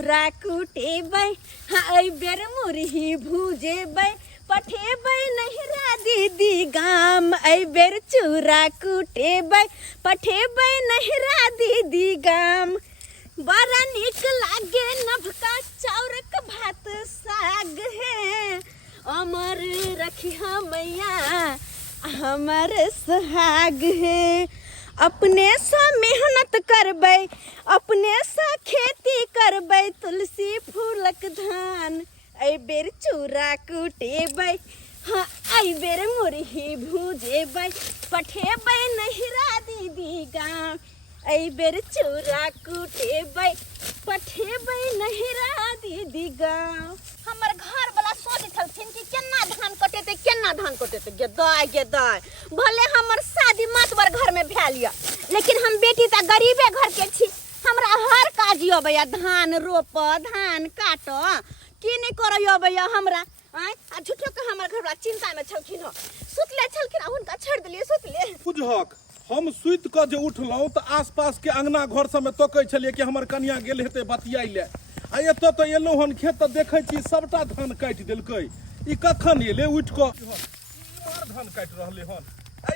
चूड़ा कुटेबै हाँ बेर मुरही भूजेबै पठेबै नहिरा दीदी गाम बेर चूड़ा कुटेबै पठेबै नहिरा दीदी गाम बड़ा निक लागे नभका चाउरक भात साग है अमर रखी मैया हमर सुहाग है अपने से मेहनत करबै अपने से खेती करबै तुलसी फूलक धान बेर चूड़ा कुटेबै हाँ बेर मुरही भूजेबै पठेबै नहिरा दीदी गाम बेर चूड़ा कुटेबै पठेबै नहिरा दीदी गाम हमर घर वाला सोच छलखिन कि केना धान कटेतै गे दाय भले हमर शादी मातबर घर में भेल य लेकिन हम बेटी त गरीबे घर के छी हमरा हर काज अबैया धान रोप धान काट की नहीं करय अबैया हमरा आ झूठो के हमर घर वाला चिंता में छलखिन सुतले छलखिन हुनका छोड़ देलिए सुतले बुझहक हम सुत क जे उठलौं त आसपास के अंगना घर सब में तकै छलिए कि हमर कन्या गेल हेतै बतियाइ ले आ एतऽ तऽ एलौं हन खेत तऽ देखै छी सबटा धान काटि देलकै ई कखन एलै उठि कऽ इमहर धान काटि रहलै हन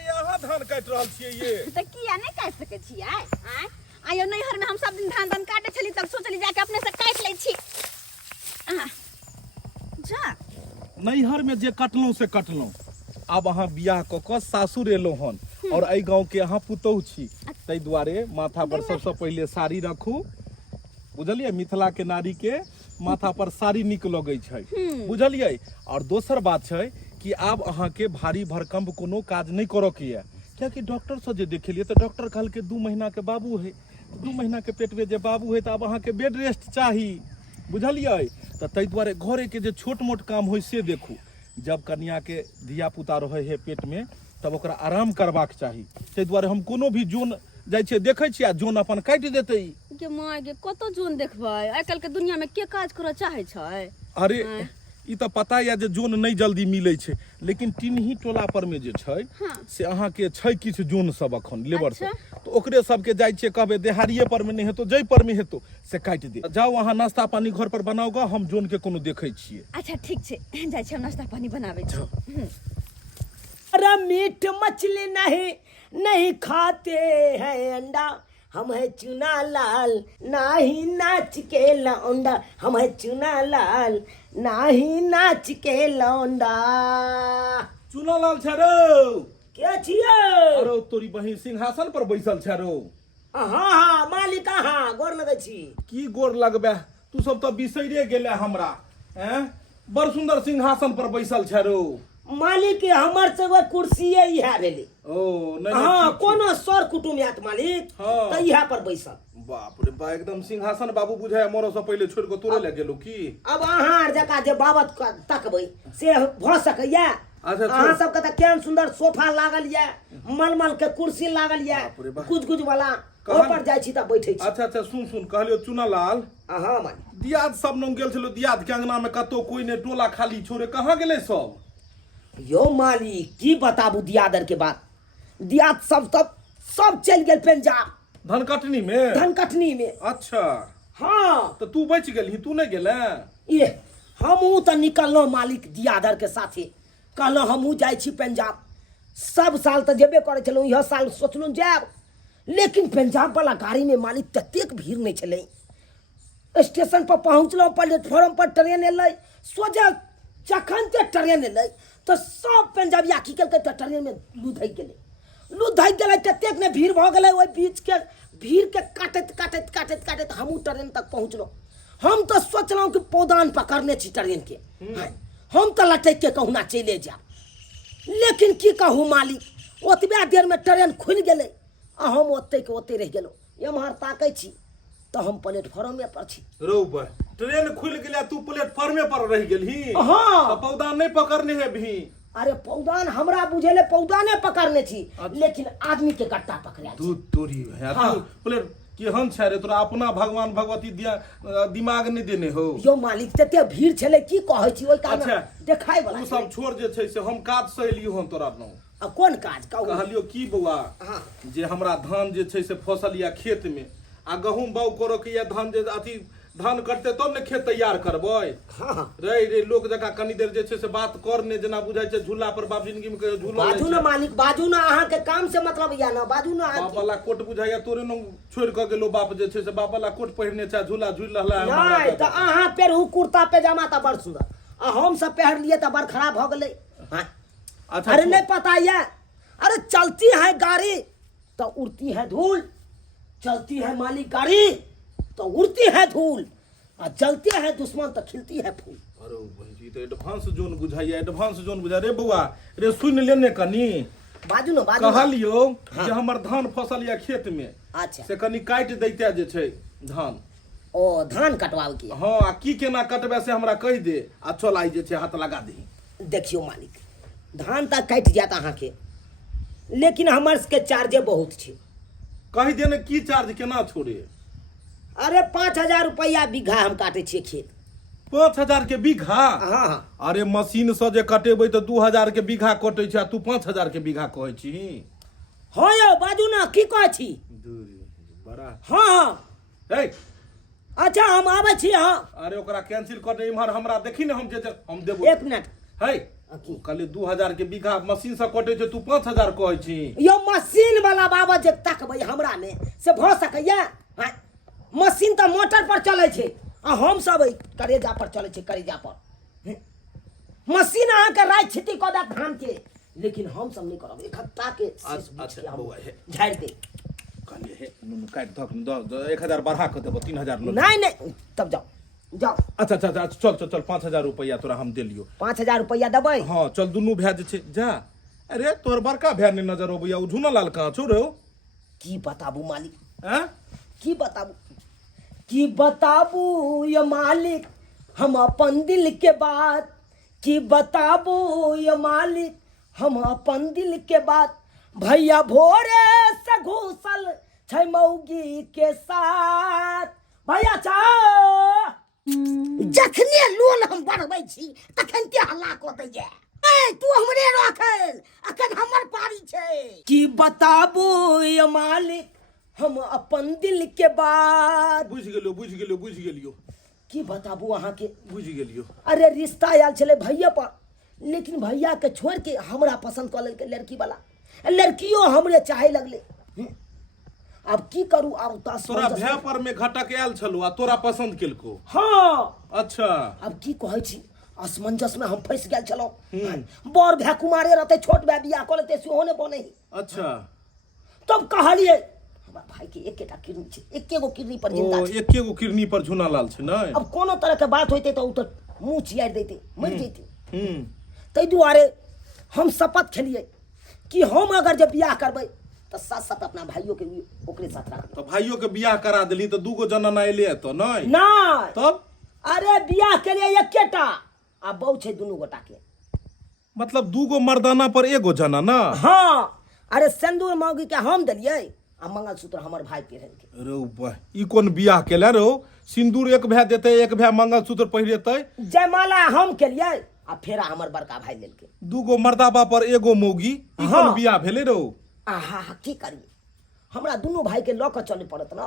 यहाँ धान काटि रहल छियै ये तऽ किया नहि काटि सकै छियै आइयो नैहर में हम सब दिन धान काटै छली तब सोचली जाके अपने से काटि लै छी जा नैहर में जे कटलौं से कटलौं आब अहाँ बियाह कऽ कऽ सासुर एलौं हन और एहि गाँव के अहाँ पुतौह छी ताहि दुआरे माथा पर सबसँ पहिले साड़ी रखू बुझलियै मिथिला के नारी के माथा पर साड़ी नीक लगै छै बुझलियै और दोसर बात छै कि आब अहाँ के भारी भरकम कोनो काज नहीं करऽ के ये कियाकि डॉक्टर से जे देखेलियै तऽ डॉक्टर कहलकै 2 महीना के बाबू है 2 महीना के पेट में जे बाबू है तऽ आब अहाँ के बेड रेस्ट चाही बुझलियै तऽ ताहि दुआरे घरे के जे छोट मोट काम होइ से देखू जब कन्या के धिया पुता रहे है पेट में तब ओकरा आराम करबाक चाही ताहि दुआरे हम कोनो भी जोन जाइ छै देखै छी आ जोन अपन काटि देतै गे माय गे कतो जोन देखबै आइ काल्हि के दुनिया में के काज करऽ चाहै छै अरे ई तऽ पता या जे जोन नहीं जल्दी मिलै छै लेकिन टिन्ही टोला पर में जे छै से अहाँ के छै किछ जोन सब अखन लेबर सब तो ओकरे सब के जाइ छियै कहबै देहारिये पर में नहीं हेतौ जई पर में हेतौ से काटि दे जाओ अहाँ नाश्ता पानी घर पर बनाओ ग हम जोन के कोनो देखै छियै अच्छा ठीक छै जाइ छी हम नाश्ता पानी बनाबै छी अरे मीट मछली नहीं खाते हैं अंडा हम है चुना लाल नाही नाच के लौंडा हम है चुना लाल नाही नाच के लौंडा चुना लाल छरो के छियै अरे तोरी बहिन सिंहासन पर बैसल छरो हाँ मालिक हाँ गोर लगै छी की गोर लगबे तू सब तो बिसैरे गेले हमरा बड़ सुंदर सिंहासन पर बैसल छरो मालिक हमर सब कुर्सी इहा भेलै ओ नहीं हाँ कोनो सर कुटुम यात मालिक त इहा पर बैसल बाप रे बा एकदम सिंहासन बाबू बुझाय मोरो से पहिले छोड़ के तोरे ले गेलो की अब अहाँ जका जे बाबत तकबै से भ सकैया अहाँ सबके त केहन सुंदर सोफा लागल या मलमल के कुर्सी लागल या कुछ वाला ऊपर जाइ छी त बैठै छी अच्छा सुन कहलियो चुना लाल हां मालिक दियाद सब न गेल छलो दियाद के अंगना में कतो कोई ने टोला खाली छोड़े कहां गेलै सब यो मालिक की बताबू दियादर के बात दियाद सब चल गेल पंजाब धनकटनी में अच्छा हाँ तो तू बच गेलही तू नहीं गेले ये हमहू तो निकललो मालिक दियादर के साथे कहलो हमहू जाइ छी पंजाब सब साल तो जेबे करे छलो यह साल सोचलो जाब लेकिन पंजाब वाला गाड़ी में मालिक ततेक भीड़ नहीं चले स्टेशन पर पहुंचलो प्लेटफॉर्म पर ट्रेन एलै सोझा जखन ते ट्रेन एलै तो सब पंजाबिया की केलकै त ट्रेन में लुधै गेलै ततेक ने भीड़ भ गेलै ओइ बीच के भीड़ के काटत हमहू ट्रेन तक पहुंचलो हम तो सोचलहुं कि पौदान पकड़ने छी ट्रेन के हम तो लटक के कहुना चले जाब लेकिन की कहूँ मालिक ओतबे देर में ट्रेन खुल गेलै आ हम ओते के ओते रह गेलो एम्हर ताकै छी तो हम प्लेटफॉर्म पर छी रोब ट्रेन खुल गेलै तू प्लेटफॉर्म पर रह गेलही हां पौदान नहीं पकड़ने है भी अरे पौदान हमरा बुझेले पौदाने पकड़ने छी लेकिन आदमी के कट्टा पकड़े तू तोरी है तू प्लेट केहन छै रे तोरा अपना भगवान भगवती दिमाग नहीं देने हो यो मालिक तते भीड़ छले की कहै छी ओइ काज देखाय वाला तू सब छोड़ जे छै से हम काज से एलियो हन तोरा न आ कोन काज कहलियो की बौआ जे हमरा धान जे छै से फसल या खेत में आ गहूम बाउ करो के या धान जे अथी धान कटते तब ने खेत तैयार करबै। हाँ रे लोक जकाँ कनी देर जे छै से बात करने जेना बुझाइ छै झूला पर बाप जिंदगी में कहियो झूला बाजू ना मालिक, बाजू ना, अहाँ के काम से मतलब या ना, बाजू ना। बाप वाला कोट बुझाइया तोरे न छोड़ के गेलो बाप जे छै से बाप वाला कोट पहिरने छै झूला झूल रहला है नहीं तो अहाँ पेरहू कुर्ता पैजामा तो बड़ सुंदर, आ हम सब पहन लिए तो बड़ खराब हो गए। हाँ। अच्छा अरे नहीं पता ये, अरे चलती है गाड़ी तो उड़ती है धूल, चलती है मालिक गाड़ी तो उड़ती है धूल, और जलती है दुश्मन तो खिलती है फूल। अरे भाई तो एडवांस जोन बुझाइया, एडवांस जोन बुझा रे बउआ रे सुन लेने कनी बाजू ना, बाजू ना। कहलियो हाँ। जे हमर धान फसल या खेत में अच्छा से कनी काट दैते जे छै धान। ओ धान कटवाल की। हाँ आ की केना कटबे से हमरा कहि दे आ चल आई जे छै हाथ लगा दे। देखियो मालिक, धान तक कट जात अहाँ के, लेकिन हमर के चार्जे बहुत छे। कहि दे ने की चार्ज केना छोड़े। अरे 5,000 रुपया बीघा हम काटे छे खेत। 5,000 के बीघा। हाँ हाँ। अरे मशीन से जे कटेबै तो 2,000 के बीघा कटे छै, तू 5,000 के बीघा कहै छी। हाँ यौ बाजू ना, की कहै छी। बड़ा हाँ हाँ। हे अच्छा हम आबै छी। हाँ अरे ओकरा कैंसिल कर दे, इम्हर हमरा देखी ने हम जे हम देबो। एक मिनट। हे कहले 2,000 के बीघा मशीन से कटे छै, तू 5,000 कहै छी। यो मशीन वाला बाबा जे तकबै हमरा में से भ सकैया। हाँ? मशीन तो मोटर पर चले छे, आ हम सब करेजा पर चले छे, करेजा पर। हैं? मशीन अहाँ के राय छिटी क देत धान के, लेकिन हम सब नहीं करब। इकट्ठा के शेष बीच के हम बउआ हे झाड़ दे। कहलिए हे नुनु काट धक 10,000 बढ़ा के देबो, 3,000 नहीं नहीं, तब जाओ जाओ। अच्छा अच्छा अच्छा चल चल चल 5,000 रुपया तोरा हम देलियो। 5,000 रुपया देबै। हाँ चल दुनू भै जे छै जा। अरे तोहर बड़का भै ने नजर अबैया, उ झुना लाल कहाँ छौ रे। की बताबू मालिक, हैं की बताबू, की बताबू ये मालिक हम अपन दिल के बात, की बताबू ये मालिक हम अपन दिल के बात। भैया भोरे से घुसल छै मौगी के साथ। भैया चाओ जखने लोन हम बढ़बै छी तखन ते हल्ला क दैया। ए तू हमरे रखल, अखन हमर पारी छै। की बताबू ये मालिक हम अपन दिल के बात। बुझ गेलियो बुझ गेलियो बुझ गेलियो। की बताबू अहाँ के। बुझ गेलियो। अरे रिश्ता आयल छले भैया पर, लेकिन भैया के छोड़ के हमरा पसंद कर लेलकै लड़की वाला, लड़कियों हमरे चाहे लगले। अब की करू, अब तोरा भै पर में घटक आयल छलो आ तोरा पसंद केलको। हाँ अच्छा अब की कहै छी, असमंजस में हम फंस गेल छलौ। बड़ भै कुमारे रहते, छोट भै बियाह कर लेते, सेहो ने बने। अच्छा तब कहलिए हमरा भाई के एकेटा किडनी छै, एकेगो किडनी पर जिंदा छै। एकेगो किडनी पर झुना लाल छै नै। अब कोनो तरह के बात होइते तो उ तो मुंह चियार देते, मर जैते। तै दुआरे हम शपथ खेलिए कि हम अगर जब बियाह करबै तो साथ साथ अपना भाइयों के भी ओकरे साथ रखबै। तो भाइयों के बियाह करा देली तो दूगो जनना एले तो नहीं। नहीं तब अरे बियाह के लिए एकेटा आ बहु छै दुनू गोटा के। मतलब दूगो मर्दाना पर एगो जनाना। हाँ अरे सिंदूर मौगी के हम देलिए आ मंगलसूत्र हमर भाई पहिरल के। अरे वाह ई कोन बियाह केला रो। सिंदूर एक भै देते, एक भै मंगलसूत्र पहिरेतै। जयमाला हम केलिए आ फेरा हमर बड़का भाई लेलके। दूगो मर्दाबा पर एगो मौगी, ई कोन बियाह भेले रो। आहा की करिए, हमरा दुनू भाई के लऽ के चले पड़त ना।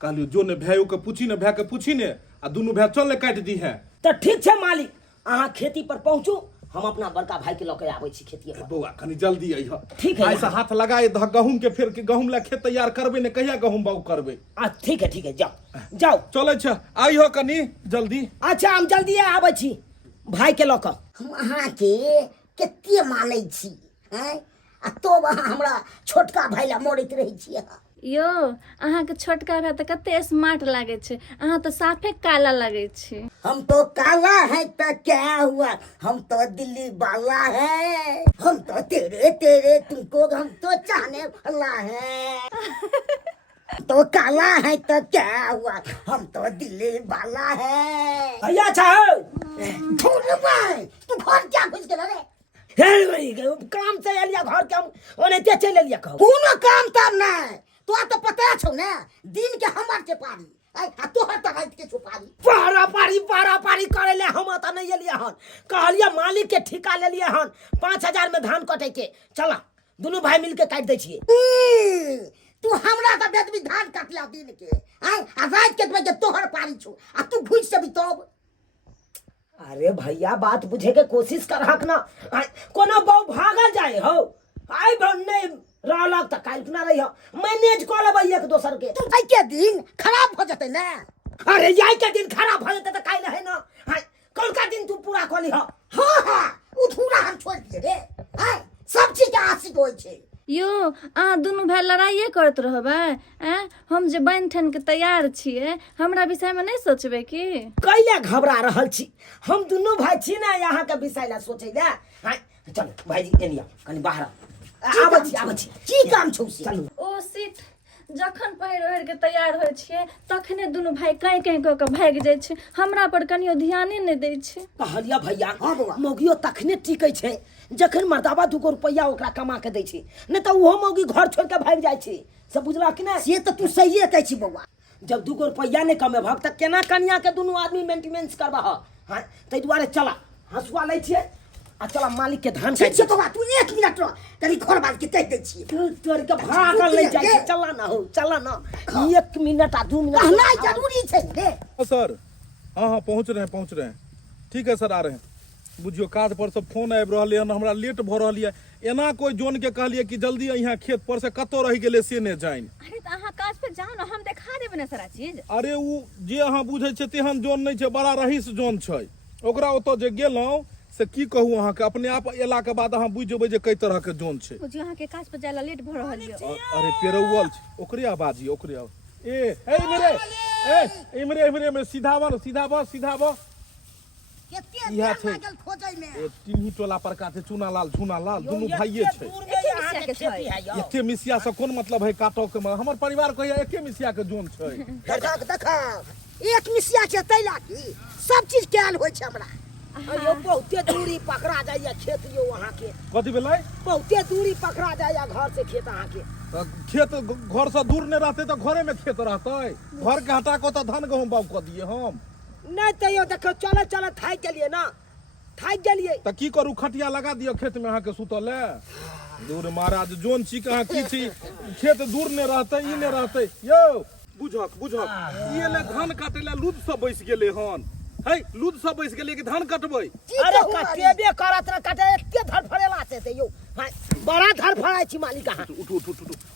कहलियो जो ने भाइयों के पूछी ने, भै के पूछी ने आ दुनू भै चल ने काट दी है। तो ठीक छै मालिक, अहाँ खेती पर पहुँचू, हम अपना बड़का भाई के लऽ के आबै छी खेती पर। बौआ कनी जल्दी अइह। ठीक है। ऐसा हाथ लगाए ध गहूम के, फेर के गहूम ला खेत तैयार करबे ने, कहिया गहूम बाऊ करबे। ठीक है जाओ जाओ। चलै छ आइहो कनी जल्दी। अच्छा हम जल्दी आबै छी भाई के लऽ कऽ। हम अहाँ के कते मानै छी हैं, आ तो अहाँ हमरा छोटका भाई ला मरैत रहै छी। अहाँ यो अहाँके छोटका भाई तऽ कते स्मार्ट लागे छै, अहाँ तऽ साफे काला लागे छै। हम तो काला है तो क्या हुआ, हम तो दिल्ली वाला है, हम तो तेरे तेरे तुमको हम तो चाहने वाला है। तो काला है तो क्या हुआ, हम तो दिल्ली वाला है। भैया छौ छोड़ भाई, तू घर क्या घुस गेल रे। हे भाई काम से एलिया घर के, हम ओनेते चल एलिया कहू। कोनो काम ताम नहीं, तो तो पता छौ ना दिन के हमर के पारी आ तोहर त रात के छुपारी। पारा पारी करे ले हम त नहीं एलिया हन, कहलिया मालिक के ठिका ले लिया हन 5,000 में धान कटे के। चला दोनों भाई मिल के काट दे छिए। तू हमरा का बेदबी धान काटला दिन के आय आ रात के बजे तोहर पारी छो आ तू घुस से भी तब अरे भैया बात बुझे के कोशिश कर हक ना कोनो बहु भागल जाए हो आई बनने रहलक त कल्पना रही हो मैनेज कर लेबै एक दोसर के तू के दिन खराब हो जते ना अरे जाय के दिन खराब हो जते त काई है ना हाय कल का दिन तू पूरा कर ली हो हां हां उठूरा हम छोड़ दिए रे आय सब चीज के आशिक होय छे यो अहाँ दुनू भाई लड़ाइए करत रहबै हम जे बन ठन के तैयार छियै हमरा विषय में नहीं सोचबै की कैले घबरा रहल छी हम दुनू भाई छी ना यहाँ के विषय ला सोचे ले हाय चल भाईजी एनिया कनी बाहर आबै छी की काम छौ से चलू ओ सीट जखन पहिर ओढ़ के तैयार होइ छियै तखने दुनू भाई कहीं कहीं कऽ के भागि जाइ छै हमरा पर कनियो ध्याने नहीं दै छै कहलिया भैया हाँ बौआ। मौगियो तखने टिकै छै जखन मर्दाबा 2 रुपया ओकरा कमा के दै छै नहीं तो उहो मौगी घर छोड़ के भाग जाइ छै सब बुझला कि नहीं से तो तू सही कहै छी बौआ जब 2 रुपया नहीं कमेबहक त केना कनिया के दुनू आदमी मेंटेनेंस करबह हां तै दुआरे चला हंसुआ लै छियै आ चला मालिक के धान ठीक छै बौआ तू 1 मिनट रह तनी घर बाल के कह दै छी तोर के भागल ले जाइ छै चला ना हो चला ना 1 मिनट आ 2 मिनट कहना जरूरी छै रे सर हाँ पहुँच रहे हैं ठीक है सर आ रहे हैं बुझियो काज पर से फोन आबि रहलै हन हमरा लेट भ रहल है एना कोई जोन के कहलिए कि जल्दी यहाँ खेत पर से कतौ रह गेले से ने जाइन अरे तो अहाँ काज पे जाओ ना हम देखा देबै ना सारा चीज अरे उ जे अहाँ बुझै छै तेहन जोन नहीं छै बड़ा रहीस जोन छै ओकरा ओतऽ जे गेलहुँ से की कहू अहाँ के अपने आप एला के बाद अहाँ बुझ जेबै जे कई तरह के जोन छै बुझियो अहाँ के काज पे जायला लेट भ रहल यऽ अरे पेरौल छै ओकरे आवाजी ओकरे ए मेरे सीधा बस केते इहा देर छै। लागल खोजै में ए तीनही टोला पर का छै चूना लाल दुनू भाइये छै एके मिसिया से कोन मतलब है काटो के हमर परिवार कहैया एके मिसिया के जोन छै देखा एक मिसिया के तैला की सब चीज कैल होय छै हमरा यो बहुते दूरी पकड़ा जाइए खेत यो वहाँ के कथी भेलै बहुते दूरी पकड़ा जाइए घर से खेत अहाँ के खेत घर से दूर नहीं रहते तो घरे में खेत रहते घर के हटा के तो धान गहूम बाग कर दिए हम नहीं तो यो देखो चल थाक गेलिए ना थाक गेलिए तो की करू खटिया लगा दियो खेत में अहाँ के सुतल है दूर महाराज जोन छी के अहाँ की छी खेत दूर नहीं रहते ई नहीं रहते यो बुझक ये ले धान काटे ला लूद सब बैस गेले हन है लूद सब बैस गेले कि धान कटबै अरे कटेबे करत रे कटे एते धड़फड़ेला से यो हां बड़ा धड़फड़ाई छी मालिक अहाँ उठू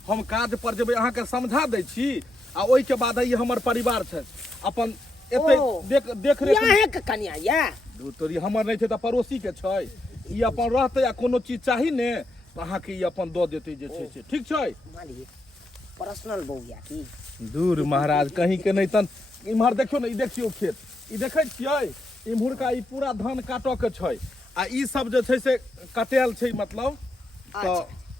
हम काज पर जेबै अहाँ के समझा दै छी आ ओइ के बाद ई हमर परिवार छै अपन एते देख रेख यहाँ के कन्या ये तोरी हमर नहीं छै त पड़ोसी के छै ई अपन रहते आ कोनो चीज चाही ने त अहाँ के ई अपन द देते जे छै से ठीक छै मालिक पर्सनल बौया की दूर महाराज कहीं के नहीं तन इम्हर देखियो ने ई देखियो खेत ई देखै छियै इम्हुरका ई पूरा धान काटो के छै आ ई सब जे छै से कटेल छै मतलब तो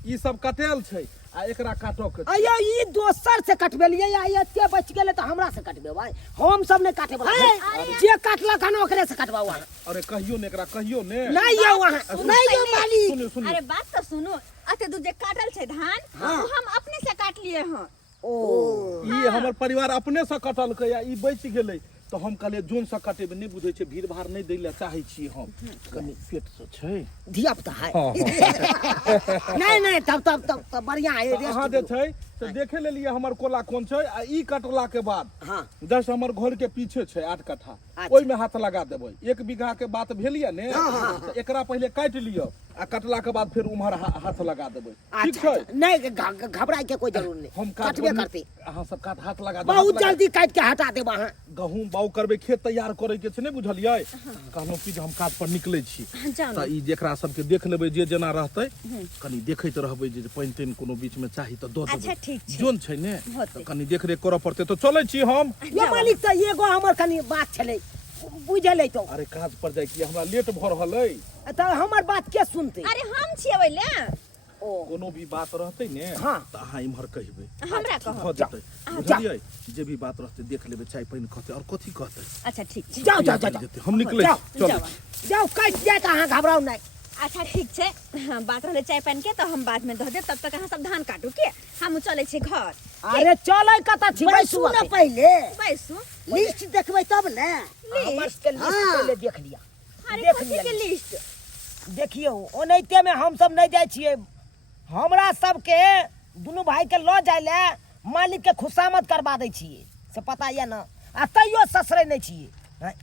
ई सब कटेल छै आ एकरा काटो के छै। अयो ई दोसर से कटबेलिए या एते बच गेले त हमरा से कटबे भाई हम सब ने काटे वाला जे काटलक हन ओकरे से कटबा वहां अरे कहियो ने एकरा कहियो ने नहीं ये वहां नहीं ये मालिक सुनियो अरे बात तो सुनो अते दूर जे काटल छै धान वो हम अपने से काट लिए हन ओ ई हमर परिवार अपने से कटल के या ई बच गेलै तो हम कहले जोन से कटेबे नहीं बुझे छै भीड़ भाड़ नहीं दैले चाहे छी हम कनी पेट से छै धिया पुता है हाँ, नहीं तब बढ़िया है अहाँ जे छै से देखे लेलिए हमर कोला कोन छै आ ई कटला के बाद हाँ जस्ट हमर घर के पीछे छै 8 कट्ठा अच्छा। ओइ में हाथ लगा देबै 1 बीघा के बात भेलिए ने तो एकरा पहले काट लियो आ कटला के बाद फिर उम्हर हाथ लगा देबै ठीक अच्छा छै नहीं घबराए के कोई जरूर नहीं हम काटबे करते अहाँ सब काट हाथ लगा देबै बहुत जल्दी काट के हटा देब अहाँ गहूम बाउ करबै खेत तैयार करे के छै नहीं बुझलियै कहलहुँ कि जे हम काज पर निकलै छी जाओ तऽ ई जेकरा सबके देख लेबै जे जेना रहतै कनी देखैत रहबै जे पानि तानि कोनो बीच में चाही तऽ दऽ अच्छा, देबै ठीक छै। जोन छै ने होतै। तऽ कनी देख रेख करऽ पड़तै तऽ चलै छी हम ये मालिक तो एगो हमर कनी बात छलै बुझले तो अरे काज पर जाय कि हमरा लेट भऽ रहल अइ तो हमर बात के सुनते अरे हम छियै ले ओ कोनो भी बात रहतै ने हाँ। तऽ अहाँ इम्हर कहबै हमरा भऽ कहो जेतै बुझलियै जे भी बात रहतै देख लेबै चाय पानि कहतै और कथी कहतै अच्छा ठीक छै जाओ हम निकलै जाओ, छी चल जाओ काट जाए अहाँ घबराओ नहीं अच्छा ठीक छै हाँ, बात रहले चाय पान के तो हम बाद में दह देब तब तक अहाँ सब धान काटू के हम चले छी घर अरे चलै कता छी बैसू ना पहले बैसू लिस्ट देखबै तब ने हमर के लिस्ट हाँ। पहले देख लिया अरे देख कथी लिया के लिस्ट देखियो ओनैते में हम सब नहीं जाय छियै हमरा सबके दुनू भाई के लो जाए ले मालिक के खुशामद करवा दै छियै से पता ये ना आ तैयो ससरै नहीं छियै हैं?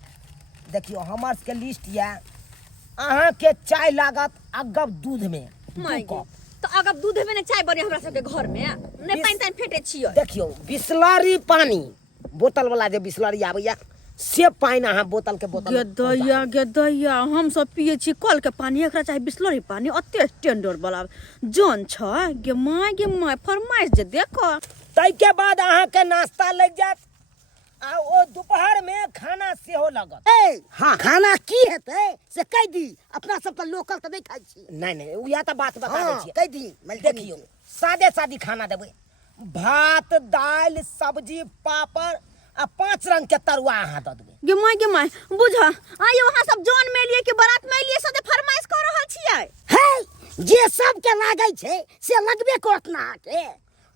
देखियो हमर के लिस्ट ये अहाँ के चाय लागत अगब दूध में माय दू कप। तो अगर दूध में ने चाय बने हमरा सबके घर में ने पानी तानी फेटे छियो देखियो बिसलरी पानी बोतल वाला जे बिसलरी आबैया से पानी अहाँ बोतल के बोतल में गे दैया हम सब पिए छी कल के पानी एकरा चाहे बिस्लरी पानी अते स्टैंडर्ड वाला जन छ गे माय फरमाइश जे देखो तै के बाद अहाँ के नाश्ता लग जात आ ओ दोपहर में खाना सेहो लगत। ए हाँ खाना की हेतै से कह दी अपना सब त लोकल त नहीं खाइ छी नहीं उया तो बात बता दै छियै। कह दी देखियो सादे सादी खाना देबै भात दाल सब्जी पापड़ आ 5 रंग के तरुआ अहाँ दऽ देबै। गे माय बुझ आयो वहां सब जन में लिए कि बारात में लिए सदे फरमाइश कर रहल छियै हे जे सब के लागै छै से लगबे करत ना के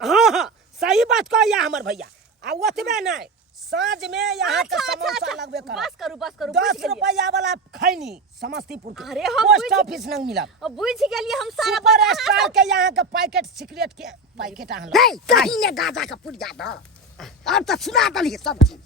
हाँ सही बात कहैया हमर भैया आ ओतबे नहीं साँझ में यहाँ के समोसा लगबे कर बस करू 10 रुपया वाला खैनी समस्तीपुर के अरे हम पोस्ट बुझ- ऑफिस नंग मिलत बुझ गेलिए हम सारा सुपर स्टार के यहाँ के पैकेट सिगरेट के पैकेट अहाँ नहीं कहीं ने गाजा का पुड़िया दो अब तो सुना दली सब चीज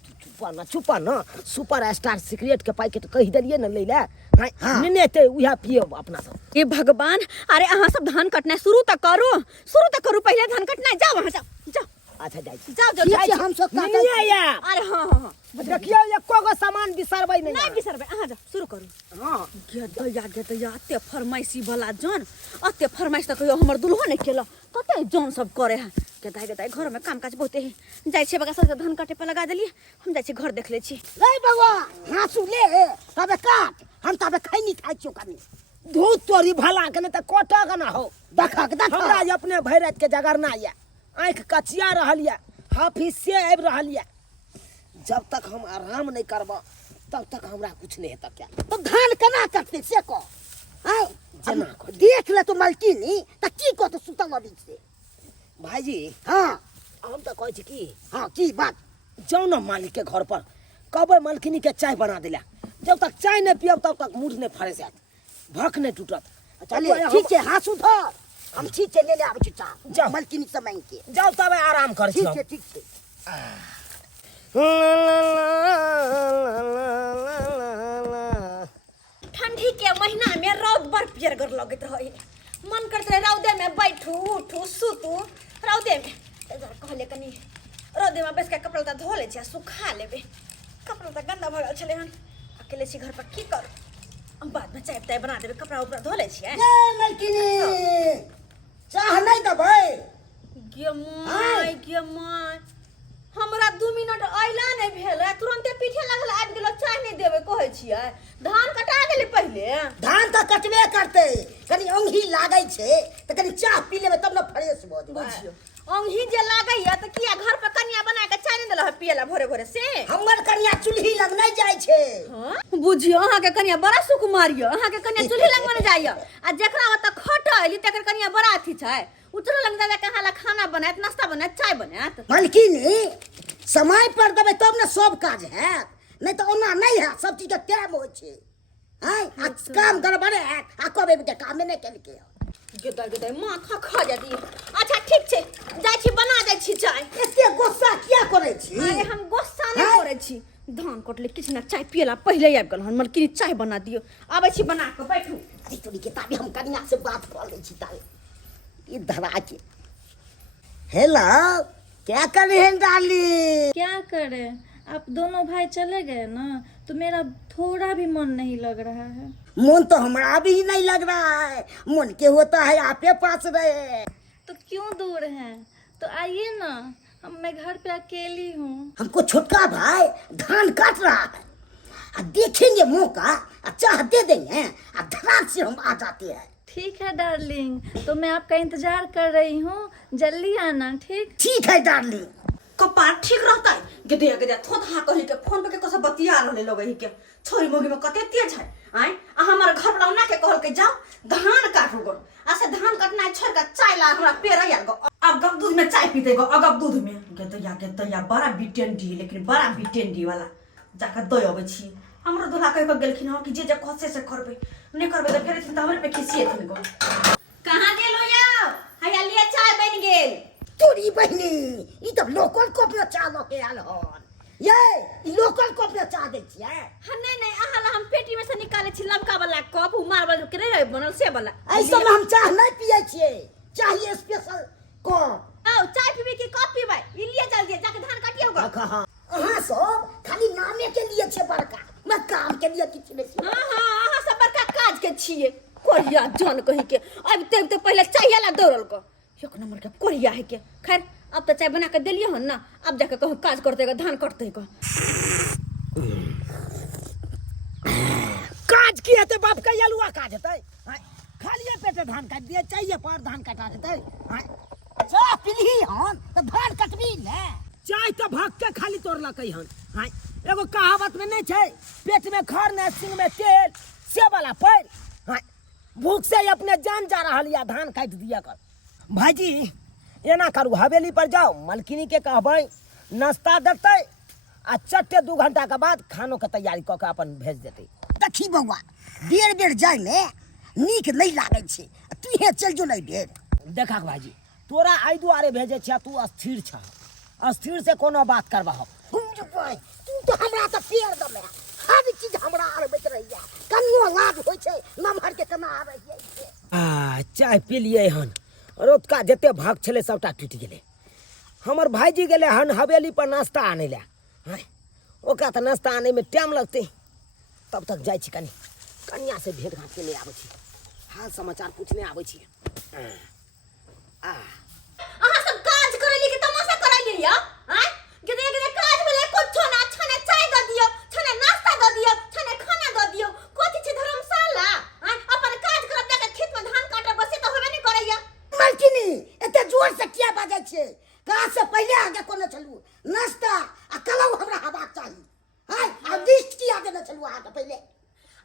चुप न सुपर स्टार सिगरेट के पैकेट कह दिलिए न ले ले हाँ। नेने ते उहा पियो अपना सब। ए भगवान अरे अहाँ सब धान कटनाइ शुरू त करू पहिले धान कटनाइ जाओ वहां जाओ अच्छा जाई छी जाओ ठीक छै, हम सब काटै नहीं आया अरे हाँ देखियो एको गो सामान बिसरबै नहीं नहीं बिसरबे अहाँ जाओ शुरू करू हां गे दैया अते फरमाइशी वाला जन अते फरमाइश त कहियो हमर दुल्हो ने केला तते जन सब करे है गे दाई घर में काम काज बहुते है जाय छै बगा सब धान काटे पे लगा देलिए हम जाय छी घर देख ले छी नहीं बउआ हाँसू ले तबे काट हम तबे खैनी खाइ छियो कनी धूत तोरी भला के न त कोटा के न हो देखा के देखा हमरा अपने भर रात के जगरना या आंख कचिया रहल या हाफिज से आबि रहल या जब तक हम आराम नहीं करबा तब तक हमरा कुछ नहीं हेता क्या तो धान केना कटते से को हां जना देख ले तो मलकिनी त की को तो सुतल अभी से भाईजी हां हम तो कहै छी की हां की बात जाओ ना मालिक के घर पर कहबै मलकिनी के चाय बना दिला जब तक चाय नहीं पियब तब तक मूड नहीं फरे जात भक नहीं टूटत चलिए ठीक है हाँसू धर हम ठीक है ले ले आबै छी जाओ। चाह मलकिनी से मांग के जाओ तब आराम कर छी ठीक है ठंडी के महीना में रौद बड़ पियरगर लगत रहे मन करत रहे रौदे में बैठू उठू सुतू रौदे में कहले कनी रौदे में बैस के कपड़ा त धो ले छी सुखा लेबे कपड़ा त गंदा भ गेल छले हन अकेले छी घर पर की करू बाद में चाय ताय बना देबे कपड़ा ऊपर धो ले छी ए मलकिनी चाह नहीं दबै गे माय हमरा 2 मिनट अइला नहीं भेल तुरंते पीछे लागल आबि गेल चाय नहीं देबे कहै छियै धान कटा गेलै पहिले धान तो कटबे करते कनी अंगी लागै छै त कनी चाह पी लेबे तब न फ्रेश हो जेबै बुझियो अंगी जे लागैया त किया घर पर कनिया बना के चाय नहीं देलह पियला भोरे भोरे से हमर कनिया चूल्ही लग नहीं जाय छै हां बुझियो अहाँ के कनिया बड़ा सुकुमार य अहाँ के कनिया चूल्ही लग में जाइया आ जेकरा ओत खटैली तकर कनिया बड़ा अथी छै उतर लग जावे कहाँ ला खाना बनात नाश्ता बनात चाय बनात मलकिनी समय पर देबै तब न सब काज हैत नहीं तो ओना नहीं है सब चीज के टाइम होइ छै हैं काम गड़बड़े है आ कबे के काम नहीं केलके गे माथा खा जाती अच्छा ठीक छै जाय छी बना दै छी चाय एते गुस्सा किया करे छी अरे हम गुस्सा नहीं करे छी धान कटले किछ ना चाय पियला पहिले आबि गेल हन मलकिनी चाय बना दियो आबै छी बना के बैठू अरे तोरी के ताबे हम कनिया से बात कर ले छी ताबे ये धरा के हेलो क्या कर रहे हैं डार्लिंग क्या करे आप दोनों भाई चले गए ना तो मेरा थोड़ा भी मन नहीं लग रहा है मन तो हमारा भी नहीं लग रहा है मन के होता है आपके पास रहे तो क्यों दूर हैं तो आइए ना मैं घर पे अकेली हूँ हमको छोटका भाई धान काट रहा है देखेंगे मौका चाह दे देंगे धड़ाक से हम आ जाते हैं ठीक है डार्लिंग तो मैं आपका इंतजार कर रही हूँ जल्दी आना ठीक है डार्लिंग कपार ठीक रहता है गे थोथा कहि के फोन पे के कस बतिया रहले लगे ही के छोरी मोगी में कते तेज है आय आ हमर घर वाला ना के कहल के जाओ धान काटू गो आ से धान कटना छोड़ के चाय ला हमरा पेर आयल गो अब गब दूध में चाय पीते गो अगब दूध में गे दैया बड़ा बिटेंडी लेकिन बड़ा बिटेंडी वाला जाके दय अबै छी हमरो दूल्हा कह के गेलखिन ह कि जे कहसे से करबे नहीं करबे त फेर त हमरे पे खिसिए थिन गो कहां गेलो या हैया लिया चाय बन गेल बहनी ई तो लोकल कप में चाह लो के आल हन ये ई लोकल कप में चाह दे छियै हाँ नहीं अहाँ ला हम पेटी में से निकाले छी लमका वाला कप उ मार्बल के नहीं रहे बनल से वाला ऐसा में हम चाह नहीं पिए छियै चाहिए स्पेशल कप आओ चाय पीबे की कप पीबे ई लिए चल दिए जाके धान काटियोगा कहा अहाँ सब खाली नामे के लिए छे बड़का मैं काम के लिए किछ नहीं छी हाँ अहाँ सब बड़का काज के छिए कोरिया जान कहि के अब ते पहले चाहिए ला दौड़ल को एक नंबर के कोरिया है के खैर अब तो चाय बना के दिलिए हन ना अब जाके कहूँ काज करते धान कटते को काज की हेतै बाप का यलुआ काज हेतै खालिए पेटे धान काट दिए चाहिए पर धान काटा देतै चाह पीली हन तो धान कटबी ने चाय तो भाग के खाली तोड़लकै हन एगो कहावत में नहीं छै पेट में खर ने सिंह में तेल से वाला पैर भूख से अपने जान जा रहा या धान काट दिया कर भाईजी एना करू हवेली पर जाओ मलकिनी के कहबै नाश्ता देतै आ चट्टे 2 घंटा के बाद खानो के तैयारी क के अपन भेज देतै देखी बौआ बेर बेर जाय ले नीक नहीं लागे छे तू चल जो नहीं ढेर देखा भाईजी तोरा आई दुआरे भेजे छिया तू अस्थिर छ अस्थिर से कोनो बात करबा तू तो हमरा तो पेड़ दमे हर चीज हमरा आर बेच रही है कनियो लाज होय छे नमहर के केना आ रही है चाय पी लिए हन रोतका जते भाग छले सबटा टूट गेले हमर भाईजी गेले हन हवेली पर नाश्ता आने ला ओकरा त नाश्ता आने में टाइम लगते तब तक जाय छी कनिया से भेंट घाट के ले आबै छी हाल समाचार पूछने आबै छी अहाँ सब काज करैली कि तमाशा करैली या हैं गदे काज भेले कुछ ना छने चाय द दियो छने नाश्ता द दियो छने खाना द दियो कोथि छै धर्मशाला हैं अपन काज करब जाके खेत में धान काटब बसे त होबे नहीं करैया मलकिनी एते जोर से किया बाजै छे कहाँ से पहले आगे कोने चलू नाश्ता आ कलौ हमरा हवा चाहिए हाय आ लिस्ट किया देने चलू आगे पहले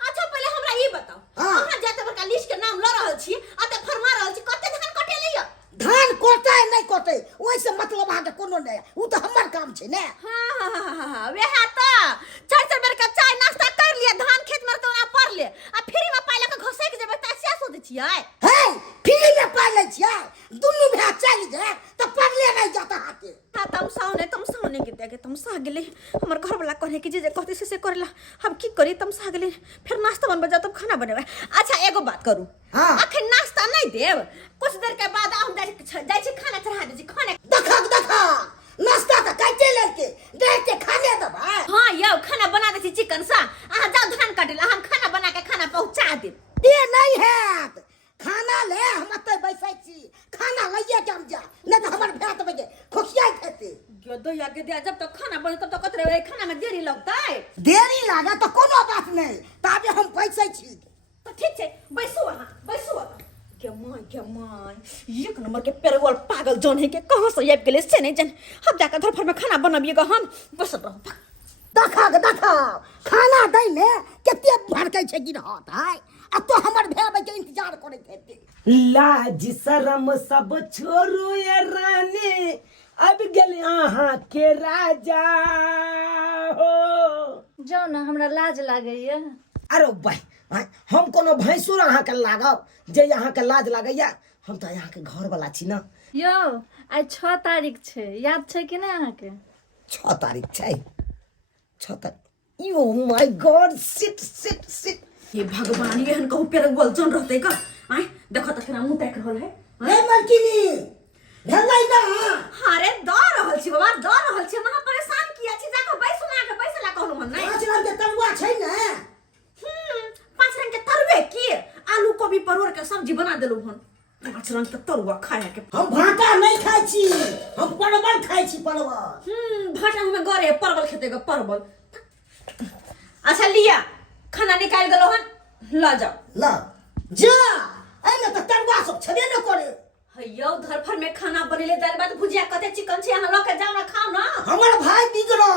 अच्छा पहले हमरा ई बताओ हाँ। अहाँ जते बड़का लिस्ट के नाम ल रहल छी आ ते फरमा रहल छी कते धान कटेली या धान कोटे नहीं कोटे ओइसे मतलब आगे कोनो नहीं उ तो हमर काम छे ने हाँ वेहा त चाय बेर का चाय नाश्ता कर लिए धान खेत में तो ना पड़ ले आ फ्री में पाइला के घोसे के जेबे त से सोच छियै हे फ्री में पा ले छियै दुनु भे चल जाए तो पगले नहीं जाता हाथे हाँ तुम साउने के देखे तुम सा गेले हमर घर वाला कहे कि जे कहते से करला हम की करी तुम सा गेले फिर नाश्ता बनबे जा तब खाना बनेबे अच्छा एगो बात करू हाँ। अखन नाश्ता नहीं देब कुछ देर के बाद हम जाय छी खाना चढ़ा दे छी खाने देखा नाश्ता तो कैसे लेके दे के खाने दबा हाँ यो खाना बना दे छी चिकन सा अहाँ जाओ धान काटे ला हम खाना बना के खाना पहुंचा देब ये नहीं है खाना ले हम अते बैठै छी खाना लइए जम जा नहीं तो हमर भेट बजे खुशिया खेते गदो या के जब तक खाना बने तब तक कतरे खाना में देरी लगतै देरी लागे तो कोनो बात नहीं ताबे हम पैसे छी तो ठीक छै बैसू माय एक नंबर के पेरवल पागल जन है के कहां से आबि गेले से नहीं जान अब जाकर घर पर में खाना बनाबिएगा हम बस रहो देखा खाना दै में केते भड़कै छै गिरहत है अब तो हमर भेबे के इंतजार करैत हेते लाज शरम सब छोड़ो ये रानी अब गेल अहाँ के राजा हो जाओ ना हमरा लाज लागैया अरे भाई हम कोनो भैंसुर अहाँ के लागब जे अहाँ के लाज लागैया हम तो यहाँ के घर वाला छी ना यो आई 6 तारीख छै याद छै कि नहीं अहाँ के 6 तारीख छै 6 तारीख यो माय गॉड सिट हे भगवान एहन कहू पेरवल जन रहते का आय देखो त केना मुंह ताक रहल है हे मलकिनी भेलै ना अरे द रहल छी बाबा द रहल छी महा परेशान किया छी जाके बैसला कहलु मन नहीं 5 रंग के तरुआ छै ने 5 रंग के तरुए की आलू कोबी परवर के सब्जी बना देलु हन 5 रंग के तरुआ खाया के हम भाटा नहीं खाई छी हम परवल खाई छी परवल भाटा में गरे परवल खेते के परवल अच्छा लिया खाना निकाल देलो हन ला जाओ ला जा एमे त तरुआ सब छबे न करे हयौ धरफर में खाना बनेले दाल भात भुजिया कते चिकन छै अहाँ लके जाओ ना खाओ ना हमर भाई बिगड़ल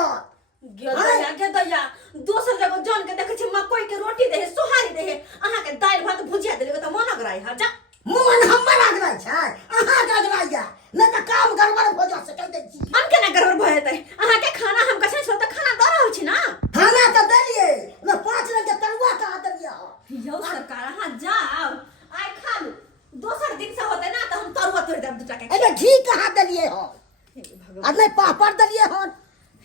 गेदया दोसर जगह जान के देखे छी मकई के रोटी दे सोहारी दे अहाँ के दाल भात भुजिया देले त मन अगराई हा जा मोन हमर अगराई छै अहाँ के अगराई या न त काम गड़बड़ हो जा सकै दै छी हम केना गड़बड़ भ जेतै अहाँ के खाना हम कछै छ त खाना द रहल छी ना खाना त देलिए न 5 रंग के तरुआ का देलिए यौ सरकार अहाँ जाओ आइ खा लू दोसर दिन से होते ना त हम तरुआ तोड़ देब 2 टा के एबे घी कहाँ देलिए हो आ नहीं पापड़ दलिए हन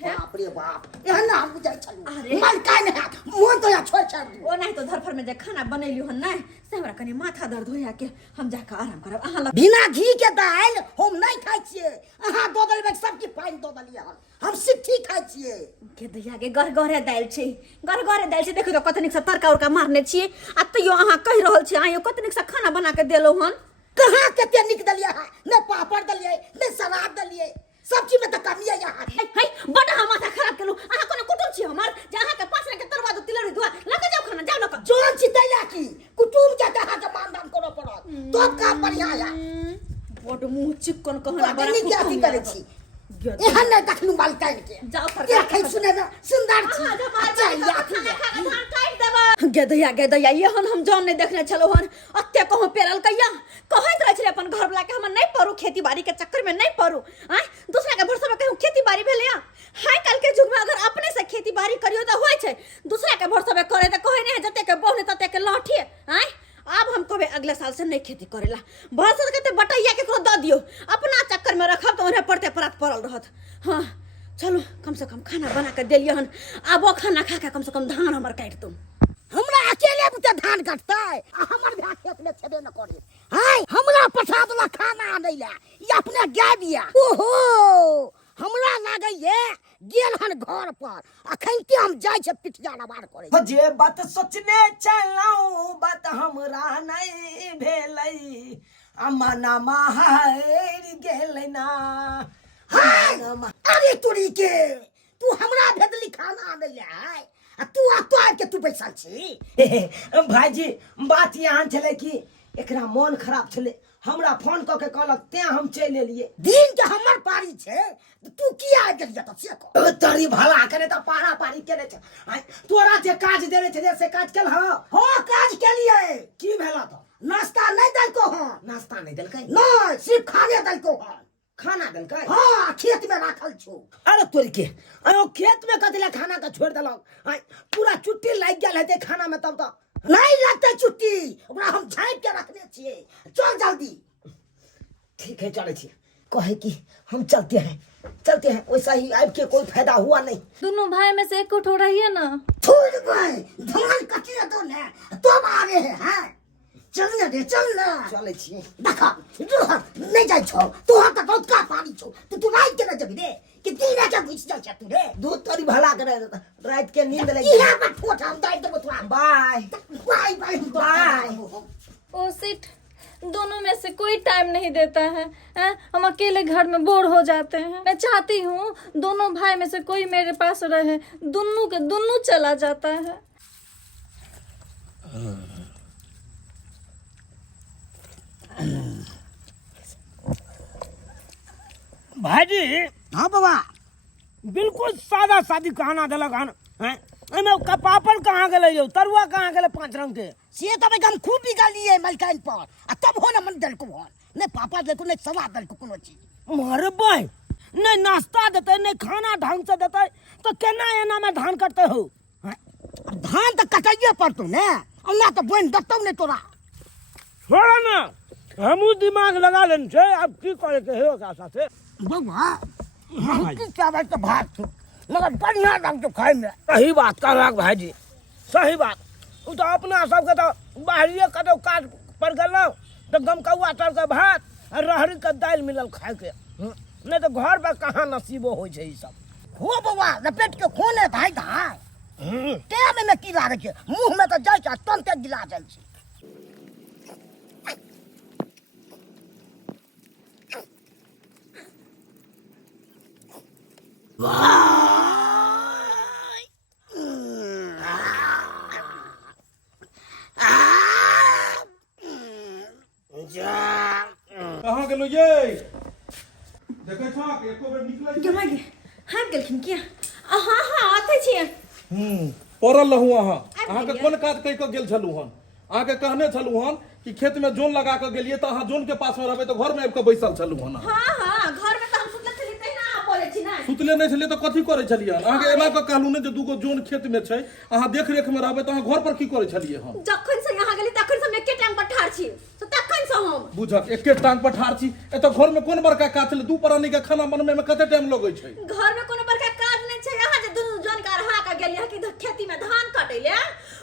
बाप रे बाप एहन ना हम बुझाइ छलु मलकाइन है मोन तो या छोड़ छाड़ दू ओ नहीं तो धरफर में जे खाना बनैलियो हन नहीं से हमरा कनी माथा दर्द होया के हम जाके आराम करब अहाँ लग बिना घी के दाल हम नहीं खाइ छिए अहाँ दो दलबे सबकी पानी दो दलिए हन हम सिट्ठी खाइ छिए के दैया के गरगरे दाल छै गरगरे दाल छै देखियो कतनिक से तड़का उड़का मारने छिए आ तैयो अहाँ कहि रहल छी आइयो कतनिक से खाना बना के देलो हन कहाँ कते निक दलिए है नहीं पापड़ दलिए नहीं सलाद दलिए सब्जी में तो कमी है यहाँ है बड़ा हम माथा खराब केलु अहाँ कोनो कुटुम छी हमर जे अहाँ के पास के तरवा दो तिलरी दुआ लगे जाओ खाना जाओ लक जोन चितैया की कुटुम के कहा के मानदान करो पड़त तो काम बढ़िया है बड मुंह चिकन कहना बड़ा बड़ी क्या थी करे छी एहन नहीं देखलू मालकाइन के जाओ पर देखै सुने ना सुंदर छी अच्छा या थी गेदैया ये हम जौन नहीं देखने चलो हन अत्ते कहो पेरल कैया कहत रह छले अपन घर वाला के हम नहीं परू खेती बाड़ी के चक्कर में नहीं परू हैं दूसरा के भरोसा में कहूं खेती बाड़ी भेलिया हाय कल के युग में अगर अपने से खेती बाड़ी करियो तो होय छै दूसरा के भरोसा में करे त कहे नहीं जते के बहुने तते के लाठी हैं अब हम कबे अगले साल से नहीं खेती करेला भरोसा के बटैया के द दियो अपना चक्कर में रखब तो उन्हें पड़ते परात पड़ल रहत हां चलो कम से कम खाना बना के देलिए हन अब वो खाना खा के कम से कम धान हमर काट तुम हमरा अकेले बुते धान काटतै हमर भा खेत में छेबे न करे हाय हमरा पठा देला खाना आनै ला ई अपने गाबिया ओहो हमरा लागै ये गेल हन घर पर अखन के हम जाय छै पिठिया नवार करे जे बात सोचने चलऊ बात हमरा नहीं भेलै अमना माहर गेलै ना हाय अरे तोरी के तू हमरा भेदली खाना आनै ला हाय आ तू आब के तू बैसल छी भाईजी बात यहाँ छले कि एकरा मन खराब छले हमरा फोन क के कहलक ते हम चल एलिए दिन के हमर पारी छै तू किया आ गेलिया त से को तरी भला करे त पारा पारी केने छ तोरा जे काज देने छले से काज केल हो काज केलिए की भेला त नाश्ता नहीं दल को हो नाश्ता नहीं देलकै नहीं सिर्फ खाने दल को हो खाना देलकै हां खेत में राखल छो अरे तोरी के अयो खेत में कतले खाना का छोड़ देलक पूरा चुट्टी लाग गेल हेते खाना में तब त नहीं लगता छुट्टी ओकरा हम झाँप के रखने छिए चल जल्दी ठीक है चले छी कहे कि हम चलते हैं वैसा ही आब के कोई फायदा हुआ नहीं दोनों भाई में से एक उठो रहिए ना छोड़ भाई धान कटिए तो ने तुम आगे हैं चल दे चल ना चले छी देखा नहीं जाय छो तू हाथ बहुत का पानी छो तू रात के न जबी रे कि दिन के घुस जा छ तू रे दूध तोरी भला करे रात के नींद लग इहा पर फोट हम दाई देबो तोरा बाय बाय बाय बाय ओ सिट दोनों में से कोई टाइम नहीं देता है हम अकेले घर में बोर हो जाते हैं मैं चाहती हूँ दोनों भाई में से कोई मेरे पास रहे दोनों के दोनों चला जाता है भाईजी हां बाबा बिल्कुल सादा सादी खाना देलक हन एमे पापड़ कहाँ गेलै यौ तरुआ कहाँ गेलै 5 रंग के से तब हम खूब बिगल लिए मलकाइन पर आ तब हो न मन दल को हो ने पापा दल को ने सलाद दल को कोनो चीज मारे भाई नहीं नाश्ता देते नहीं खाना ढंग से देते तो केना एना में धान कटते हो धान तो कटाइए पड़तो ने अल्लाह तो बन दतौ ने तोरा छोड़ा ना हमू दिमाग लगा लेन छे अब की करे के हो आशा से बाबा की चावल तो भात छो मगर बढ़िया ढंग से खाए में सही बात कहलक भाईजी सही बात उ तो अपना सबके तो बाहरिए कतौ काज पर गेलौ तो गमकौआ तर के भात और रहरी के दाल मिलल खाए के नहीं तो घर पे कहाँ नसीबो होइ छै ई सब हो बाबा लपेट के खोने भाई धाय टेम में की लागे छै मुंह में तो जाय छै तुरंत गिला जाय छै कहाँ गेलो ये देखे छा के एको बेर निकलै गे मागे हां गेलखिन किया हां हां आते छिए पड़ल रहू अहाँ के कोन काज कहि के गेल छलू हन अहाँ के कहने छलू हन कि खेत में जोन लगा के गेलिए त अहाँ जोन के पास में रहबे तो घर में आबि के बैसल छलू हन हां हां घर में तो हम सुतले छली तहिना बोले छी ना सुतले नहीं छलिए तो कथी करे छलिए अहाँ के एना के कहलू ने जे दूगो जोन खेत में छै अहाँ देख रेख में रहबे तो अहाँ घर पर की करे छलिए हन जखन से यहाँ गेली तखन से हम एके टाइम पर ठाड़ छी तो तखन से हम बुझक एके टांग पर ठाड़ छी ए तो घर में कोन बड़का काज ले दू प्राणी के खाना बनवे में कते टाइम लगै छै घर में कोनो बड़का काज नहीं छै यहाँ जे दुनू जन का रहा का गेलिया कि खेती में धान कटैले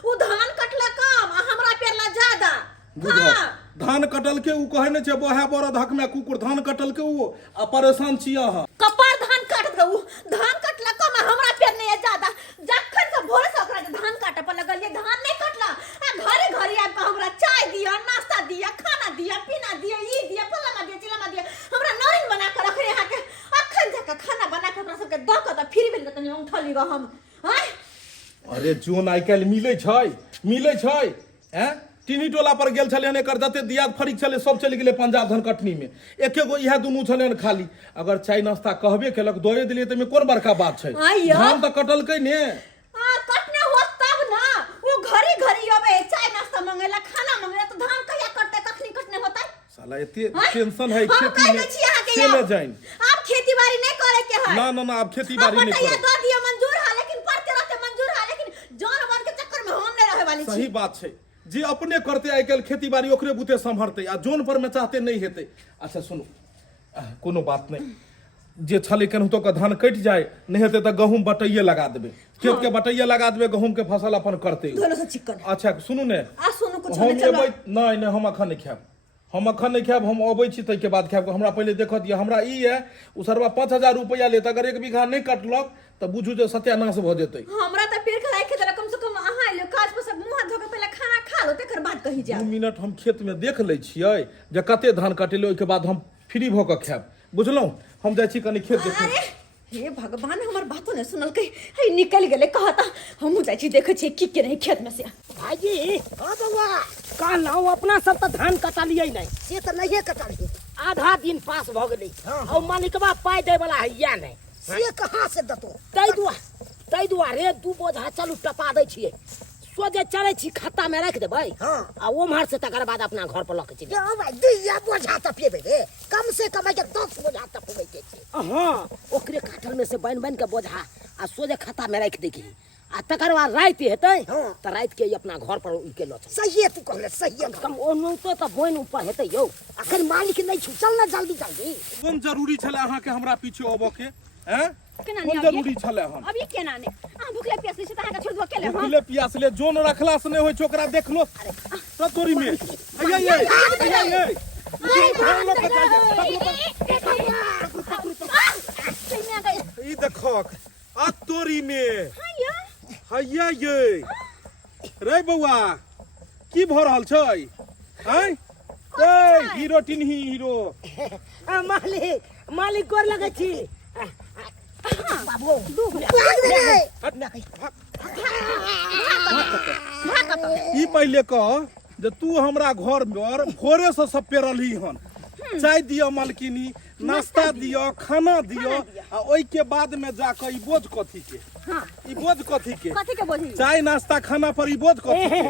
उ धान कटला कम आ हमरा पेरला ज्यादा बुझक धान कटल के उ कहे ने छै बहे बड़ धक में कुकुर धान कटल के उ आ परेशान छी अहाँ कपार धान काट दऊ धान कटला कम आ हमरा पेर नहीं ज्यादा जखन से भोर से ओकरा के धान काटे पर लगलिए धान नहीं कटला आ घरे घरे आब हमरा चाय दिया नाश्ता दिया खाना दिया पीना दिया ई दिया फलाना दिया चिलाना दिया हमरा नरिन बना के रखे यहाँ के अखन जाके खाना बना के हमरा सबके द के त फिर बेल के तनी उठली ग हम हैं अरे जोन आइ काल्हि मिलै छै हैं टीनी टोला पर गेल छले एकर जते दियाद फरीक छले सब चलि गेले पंजाब धन कटनी में एके गो इहा दुनू छले खाली अगर चाय नाश्ता कहबे केलक दोए दिलिए त में कोन बड़का बात छै धान त कटलकै ने आ कटने हो तब ना वो घरी घरी अबे चाय नाश्ता मंगेला खाना मंगेला तो धान कहिया कटते कखनी कटने होता साला एते टेंशन है खेती में चले जाइन आप खेती बाड़ी नहीं करे के है ना ना ना अब खेती बाड़ी नहीं करे करे दो दिया मंजूर है लेकिन पढ़ते रहते मंजूर है लेकिन जानवर के चक्कर में हम नहीं रहे वाली सही बात छै जे अपने करते आइ काल्हि खेती बाड़ी ओकरे बुते संभरते आ जोन पर में चाहते नहीं हेते अच्छा सुनो कोनो बात नहीं जे छले केनहुतो के धान कटि जाए नहीं हेते त गहूम बटैये लगा देबे खेत के बटैये लगा देबे गहूम के फसल अपन करते दोनों से चिकन अच्छा सुनू ने आ सुनो कुछ हम नहीं चलो एबै नहीं हम अखन नहीं खाएब हम अबै छी तै के बाद खाएब हमरा पहले देखत दिया हमरा ई है उ सरवा 5000 रुपया लेत अगर एक बीघा नहीं कटलक त बुझू जे सत्यानाश भ जेतै हमरा त पेड़ खराई खेत कम से कम अहाँ ले काज पर सब मुंह धो के पहले खाना खा लो तकर बाद कहि जा 2 मिनट हम खेत में देख लै छियै जे कते धान कटेले ओइ के बाद हम फ्री भ के खाएब बुझलौं हम जाइ छी कनी खेत देखै अरे हे भगवान हमर बातो नहीं सुनल के हे निकल गेले कहता हम जाई छी देखे छी की के नहीं खेत में से भाईजी हां बउआ कल हम अपना सब त धान कटा लियै नहीं से तो नहीं कटा ली आधा दिन पास भ गेलै और मालिकवा पाई दे वाला है या नहीं से कहाँ से दतो तै दुआरे दू बोझा चलू टपा दै छियै सोझे चढ़ै छी खाता में रख देबै हाँ। आ ओम्हर से तकर बाद अपना घर पर लऽ के चलि जो भाई दिया बोझा तपेबे रे कम से कम 10 बोझा तपबै के छै हाँ ओकरे काठल में से बन के बोझा आ सोझे खाता में रख देगी आ तकर बाद रात हेतै हाँ। त रात के अपना घर पर उनके लऽ चल सही तू कहले सही कम ओनतो त बोइन ऊपर हेतै यौ अखन मालिक नहीं छु चल ना जल्दी कोन जरूरी छले अहाँ के हमरा पीछे आबो के हैं केना कोन नहीं जरूरी छले हम अभी केना ने आ भूखले प्यास से तहां का छोड़ दो केले हां भूखले प्यास ले जोन रखला से नहीं होय छै ओकरा देख लो त तोरी में ये ई देखक आ तोरी में हैया ये रे बौआ की भ रहल छै हैं ए हीरो टिनही हीरो मालिक गोर लगै छी बाबू ई पहले कह जे तू हमरा घर में भोरे से सब पेरलही हन चाय दियो मालकिनी नाश्ता दियो खाना दियो आ ओइ के बाद में जाकर ई बोझ कथी के ई बोझ कथी के बोझी चाय नाश्ता खाना पर ई बोझ कथी के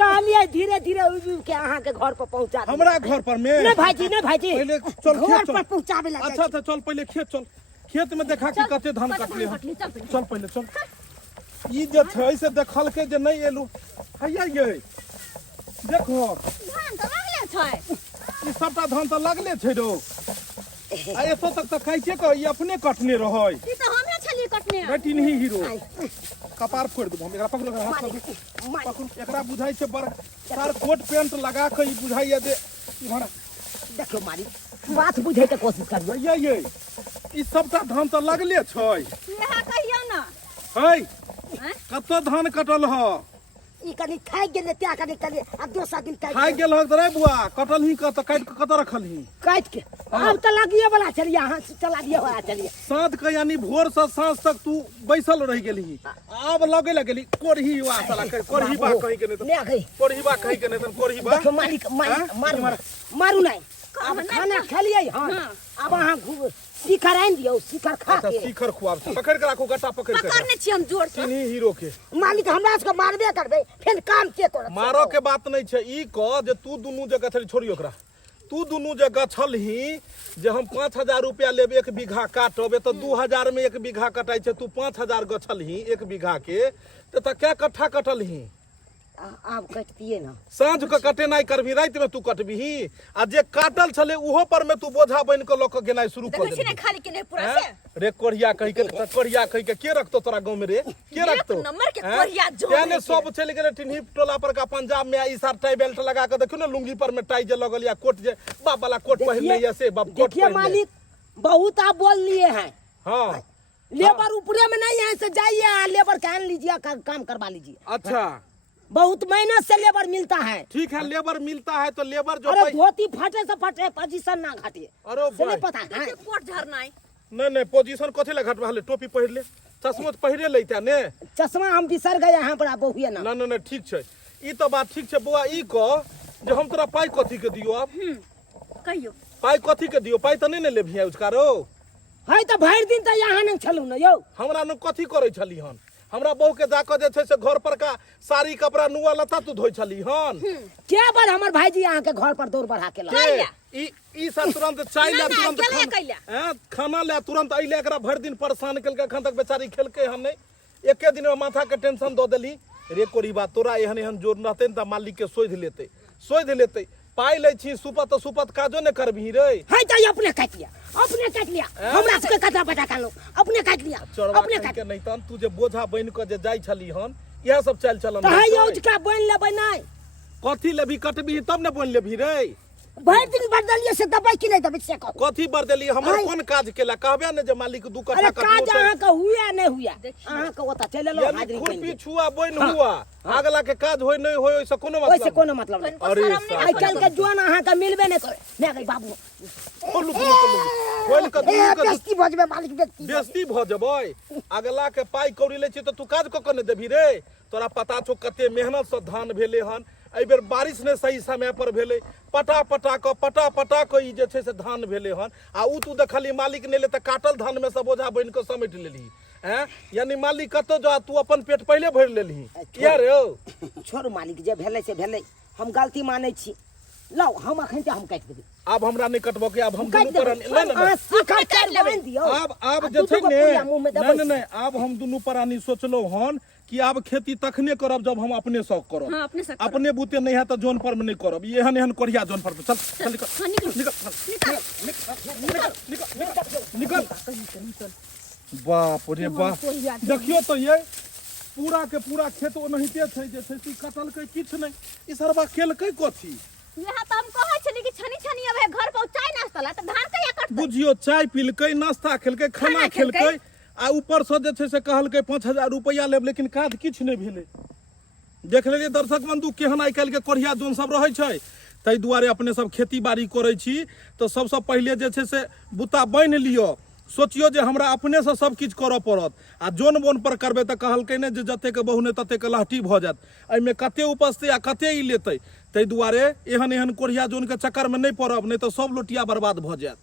कहलिए धीरे धीरे उब के अहाँ के घर पर पहुंचा दे हमरा घर पर में नहीं भाईजी पहले चल घर खेत पर चल पहुंचाबे ला अच्छा अच्छा चल पहले चल खेत में देखा कि कते धान कटले हन चल पहले चल ई जे छै से देखल के जे नहीं एलू हैया ये देखो धान तो लगले छै ई सबटा धान त लगले छै रो आ एतो तक त खाइ छै ई अपने कटने रहै ई तो हमे छली कटने बेटी नहीं हीरो कपार फोड़ देबो हम एकरा पकड़ के हाथ पकड़ एकरा बुझाइ छै बड़ सार कोट पैंट लगा के ई बुझाइया दे इधर देखो मालिक बात बुझे के कोशिश करियो भैया ये ई सबटा धान त लगले छै यहाँ कहियो ना है कतो धान कटल ह ई कनी खाइ गेले त्या कनी कनी आ दोसर दिन खाइ गेल ह रे बुआ कटल ही कत काट के कत रखल ही काट के अब त लगिए वाला चलिए अहाँ चला दिए वाला चलिए साँझ के यानी भोर से साँझ तक तू बैसल रह गेली अब लगे लगेली कोरही वा साला कोरही बा कहीं के नहीं ले गई कोरही बा कहीं के नहीं कोरही बा देखो मालिक मारू नहीं अब खाना खलिए हां अब अहाँ शिखर आइन दियो शिखर खा अच्छा के शिखर खुआब पकड़ के राखो गट्टा पकड़ के पकड़ने छी हम जोर से चिन्ही हीरो के मालिक हमरा से मारबे करबे फिर काम के करत मारो के बात नहीं छै ई कह जे तू दुनू जगह छली छोड़ी ओकरा तू दुनू जगह छलही जे हम 5000 रुपया लेब एक बीघा काटब त 2000 में एक बीघा कटाई छै तू 5000 गछलही एक बीघा के त क्या कट्ठा कटलही आब कटतिए ना साँझ के कटेनाइ करबी, राति में तू कटबीही, आ जे काटल छले उहो पर में तू बोझा बन के लऽ के गेनाइ शुरू कर देखै छी देबी। ने खाली के नहीं पूरा हैं? से रे कोढ़िया कहि के रखतो तोरा गांव में रे? के रखतो? नंबर के हैं? कोढ़िया जोड़ क्या ने है सब चल गेले टिन्ही टोला पर का पंजाब में ई सार टाई बेल्ट लगा के देखियो ना, लुंगी पर में टाई जे लगल या कोट जे बाप वाला कोट पहिन ले से बाप कोट देखिए पहिन ले। मालिक बहुत आप बोल लिए हैं। हां लेबर ऊपरे में नहीं है, से जाइए लेबर कहन लीजिए, काम करवा लीजिए। अच्छा बहुत मेहनत से लेबर मिलता है। ठीक है, लेबर मिलता है तो लेबर जो अरे धोती फटे से फटे, पोजीशन ना घटे, अरे से नहीं भाई। पता है। कोट झरना है नहीं पोजीशन कथि ले घटवा ले, टोपी पहिर ले, चश्मा पहिरे लेता ने। चश्मा हम बिसर गए यहाँ पर, आप हुए ना। नहीं ठीक छै, ई तो बात ठीक छै बुआ। ई कह जे हम तोरा पाई कथि के दियो? अब कहियो पाई कथि के दियो? पाई तो नहीं ने लेभी उजकारो? है तो भर दिन तो यहाँ नहीं छलू ना यौ। हमरा न कथी करे छली हन? हमरा बहू के जाकर जे छै से घर पर का साड़ी कपड़ा नुआ लता तू धोई छली हन? क्या बार हमार भाईजी यहाँ के घर पर दौड़ बढ़ा के ला। ई सब तुरंत चाय ले, तुरंत अकेले कैला। खाना ले, तुरंत अइले, एकरा भर दिन परेशान केलके, अखन तक बेचारी खेलके हम नहीं। एके दिन में माथा के टेंशन दो देली। रे कोरी बात, तोरा एहन एहन जोर रहते न त मालिक के सोध लेते। पाई ले छी सुपत तो सुपत काजो ने करबही रे। है तो ये अपने काट लिया, हमरा सबके कथा पता कर लो, अपने काट लिया, चोरवा अपने कहि काट। के नहीं तन तू जे बोझा बन के जे जाई छली हन, यह सब चल चलन तो है रहतै। ये उजका बन लेबै नहीं, कथी लेबी कटबी तब ने बन लेबी रे? भर दिन बदलिए से दबाई कि नहीं दबाई से कहो। कथी बरदेली? हमर है। कोन काज केला? कहबे ने जे मालिक दू अरे कट्ठा काज कटलो अहाँ के हुआ नहीं हुआ, अहाँ के ओता चले लो यानी हाजिरी खुरपी बन छुआ बन हुआ, अगला के काज होय नहीं होय ओइसे कोनो ओइसे मतलब कोनो मतलब नहीं। अरे आई कल के जोन अहाँ के मिलबे नहीं करे। मैं कही बाबू खोलू खोल के दुनू के बेस्ती भजबे, मालिक बेस्ती बेइज्जती भ जबै। अगला के पाई कौड़ी ले छी त तू काज क के ने देबी रे? तोरा पता छौ कते मेहनत से धान भेले हन, एहि बेर बारिश ने सही समय पर भेले, पटा पटा के ई जे छै से धान भेले हन, आ उ तू देखली मालिक ने ले त काटल धान में से बोझा बन के समेट लेली हैं? यानी मालिक कतो जा, तू अपन पेट पहले भर लेली किया रे? छोड़ मालिक, जे भेलै से भेलै, हम गलती मानै छी। लो हम अखन ते हम काट देबै। आब हमरा नहीं कटबो के, आब हम काट दुनू पर देबै, नहीं शिखर चार बांध दियो। आब आ जे छै दूधो ने, के पुड़िया मुंह में देबै। नहीं आब हम दुनू प्राणी सोचलो हन कि आब खेती तखने करब जब हम अपने शौक करब। हाँ, अपने शौक करब। अपने बुते नहीं है तो जोन पर में नहीं करब। ये एहन कोढ़िया जोन पर चल चल निकल हाँ, निकल। निकल। बाप रे बाप, देखियो तो ये पूरा के पूरा खेत ओनाहिते छै जे छै से कटल के किछ नहीं। ई सरबा केलकै कथी? यहाँ तो हम कहै छली कि छनी अब घर पर चाय नाश्ता ला, तो धान कहिया कटतै? बुझियो चाय पीलकै, नाश्ता खेलकै, खाना खेलकै, आ ऊपर से जे छै से कहलकै 5000 रुपया लेब, लेकिन काज किछ नहीं भेलै। देख लेलिए दर्शक बंधु केहन आइ काल्हि के कोढ़िया जोन सब रहै छै। ताहि दुआरे अपने सब खेती बाड़ी करै छी तो सबसे पहिले जे छै से बुता बनि लियो। सोचियो जे हमरा अपने से सब किछु करऽ पड़त, आ जोन बोन पर करबै तऽ कहलकै ने जे जते के बहु ने तते के लहटी भऽ जायत। एहिमे कते उपजतै आ कते ई लेतै। ताहि दुआरे एहन एहन कोढ़िया जोन के चक्कर में नहीं पड़ब, नहीं तो सब लोटिया बर्बाद भऽ जायत।